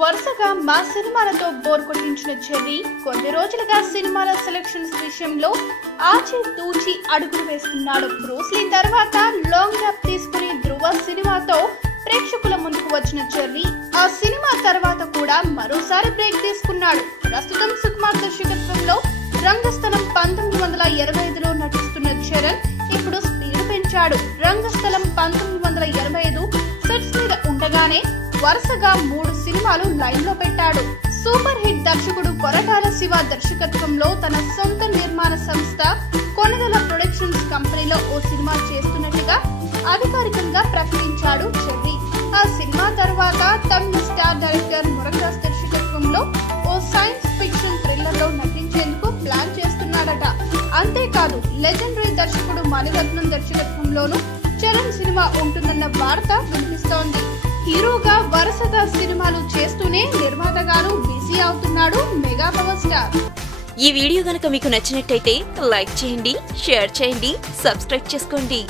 వరుసగా మా సినిమాలతో బోర్ కొట్టించిన చెర్రీ కొద్ది రోజులుగా సినిమాల సెలక్షన్స్ విషయంలో ఆచితూచి అడుగులు వేస్తున్నాడు. బ్రూస్లీ తర్వాత లాంగ్ గ్యాప్ తీసుకుని ధృవ సినిమాతో ప్రేక్షకుల ముందుకు వచ్చిన చెర్రీ ఆ సినిమా తర్వాత కూడా మరోసారి బ్రేక్ తీసుకున్నాడు. ప్రస్తుతం సుకుమార్ దర్శకత్వంలో రంగస్థలం 1925లో నటిస్తున్న చరణ్ ఇప్పుడు స్పీడ్ పెంచాడు. రంగస్థలం 1925 సెట్స్ మీద ఉండగానే వరుసగా 3 సినిమాలు లైన్ లో పెట్టాడు. సూపర్ హిట్ దర్శకుడు కొరటాల శివ దర్శకత్వంలో తన సొంత నిర్మాణ సంస్థ కొనదల ప్రొడక్షన్స్ కంపెనీలో ఓ సినిమా చేస్తున్నట్టుగా అధికారికంగా ప్రకటించాడు చెర్రీ. ఆ సినిమా తర్వాత తమిళ స్టార్ డైరెక్టర్ మురుగదాస్ దర్శకత్వంలో ఓ సైన్స్ ఫిక్షన్ థ్రిల్లర్ లో నటించేందుకు ప్లాన్ చేస్తున్నాడట. అంతేకాదు లెజెండరీ దర్శకుడు మణిరత్నం దర్శకత్వంలోనూ చరణ్ సినిమా ఉంటుందన్న వార్త వినిపిస్తోంది. హీరోగా వరుసగా సినిమాలు చేస్తూనే నిర్మాతగాను బిజీ అవుతున్నాడు మెగా పవర్ స్టార్. ఈ వీడియో గనుక మీకు నచ్చినట్టయితే లైక్ చేయండి, షేర్ చేయండి, సబ్స్క్రైబ్ చేసుకోండి.